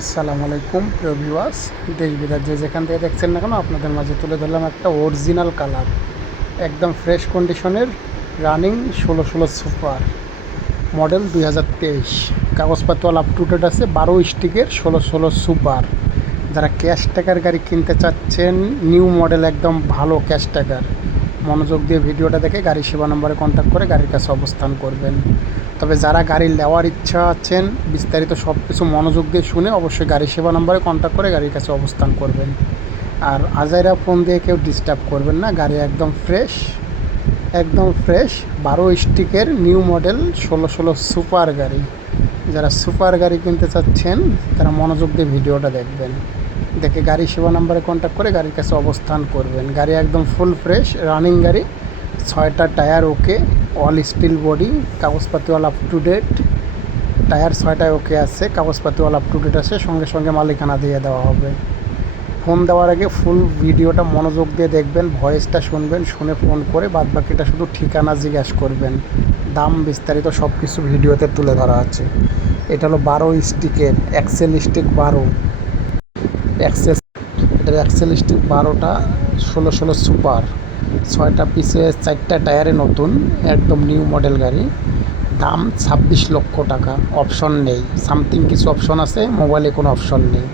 আসসালামু আলাইকুম প্রিয় ভিউয়ার্স, দেশ বিদেশ যে যেখান থেকে দেখছেন না কেন আপনাদের মাঝে তুলে ধরলাম একটা অরিজিনাল কালার, একদম ফ্রেশ কন্ডিশনের রানিং 16 সুপার মডেল 2023। কাগজপত্র অল আপ টু ডেট আছে, 12 স্টিকের 16 সুপার। যারা ক্যাশ টাকার গাড়ি কিনতে চাচ্ছেন, নিউ মডেল একদম ভালো ক্যাশ টাকার, মনোযোগ দিয়ে ভিডিওটা দেখে গাড়ি সেবা নম্বরে কন্ট্যাক্ট করে গাড়ির কাছে অবস্থান করবেন। তবে যারা গাড়ি নেওয়ার ইচ্ছা আছেন, বিস্তারিত সব কিছু মনোযোগ দিয়ে শুনে অবশ্যই গাড়ি সেবা নম্বরে কন্ট্যাক্ট করে গাড়ির কাছে অবস্থান করবেন। আর আজাইরা ফোন দিয়ে কেউ ডিস্টার্ব করবেন না, গাড়ি একদম ফ্রেশ, একদম ফ্রেশ 12 স্টিকের নিউ মডেল 16 সুপার গাড়ি। যারা সুপার গাড়ি কিনতে চাচ্ছেন তারা মনোযোগ দিয়ে ভিডিওটা দেখবেন, দেখে গাড়ি সেবা নাম্বারে কন্ট্যাক্ট করে গাড়ির কাছে অবস্থান করবেন। গাড়ি একদম ফুল ফ্রেশ রানিং গাড়ি, 6টা tyre okay, all steel body, কাগজপাতি all up to date. Tyre 6টায় ওকে আছে, কাগজপাতি অল আপ টু ডেট আছে, সঙ্গে সঙ্গে মালিকানা দিয়ে দেওয়া হবে। ফোন দেওয়ার আগে ফুল ভিডিওটা মনোযোগ দিয়ে দেখবেন, ভয়েসটা শুনবেন, শুনে ফোন করে বাদবাকিটা শুধু ঠিকানা জিজ্ঞাসা করবেন। দাম বিস্তারিত সব কিছু ভিডিওতে তুলে ধরা আছে। এটা হলো 12 স্টিকের এক্সেল স্টিক 12 এক্সেল, এটার এক্সেল স্টিক 12টা 16 সুপার, 6টা পিসে 4টা টায়ারে নতুন, একদম নিউ মডেল গাড়ি। দাম 26 লক্ষ টাকা, অপশন নেই, সামথিং কিছু অপশন আছে, মোবাইলে কোনো অপশন নেই।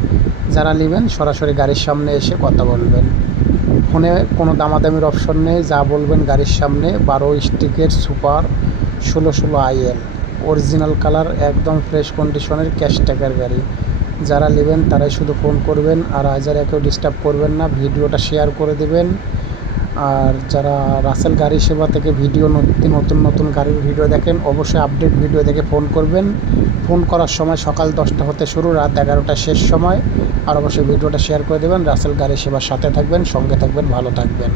যারা নেবেন সরাসরি গাড়ির সামনে এসে কথা বলবেন, ফোনে কোনো দামাদামির অপশন নেই, যা বলবেন গাড়ির সামনে। 12 স্টিকের সুপার 16 আইএল অরিজিনাল কালার, একদম ফ্রেশ কন্ডিশনের ক্যাশ টাকার গাড়ি। যারা নেবেন তারাই শুধু ফোন করবেন, আর যারা কেউ ডিস্টার্ব করবেন না, ভিডিওটা শেয়ার করে দেবেন। আর যারা রাসেল গাড়ি সেবা থেকে ভিডিও নতুন নতুন গাড়ির ভিডিও দেখেন, অবশ্যই আপডেট ভিডিও দেখে ফোন করবেন। ফোন করার সময় সকাল 10টা হতে শুরু, রাত 11টা শেষ সময়। আর অবশ্যই ভিডিওটা শেয়ার করে দেবেন। রাসেল গাড়ি সেবার সাথে থাকবেন, সঙ্গে থাকবেন, ভালো থাকবেন।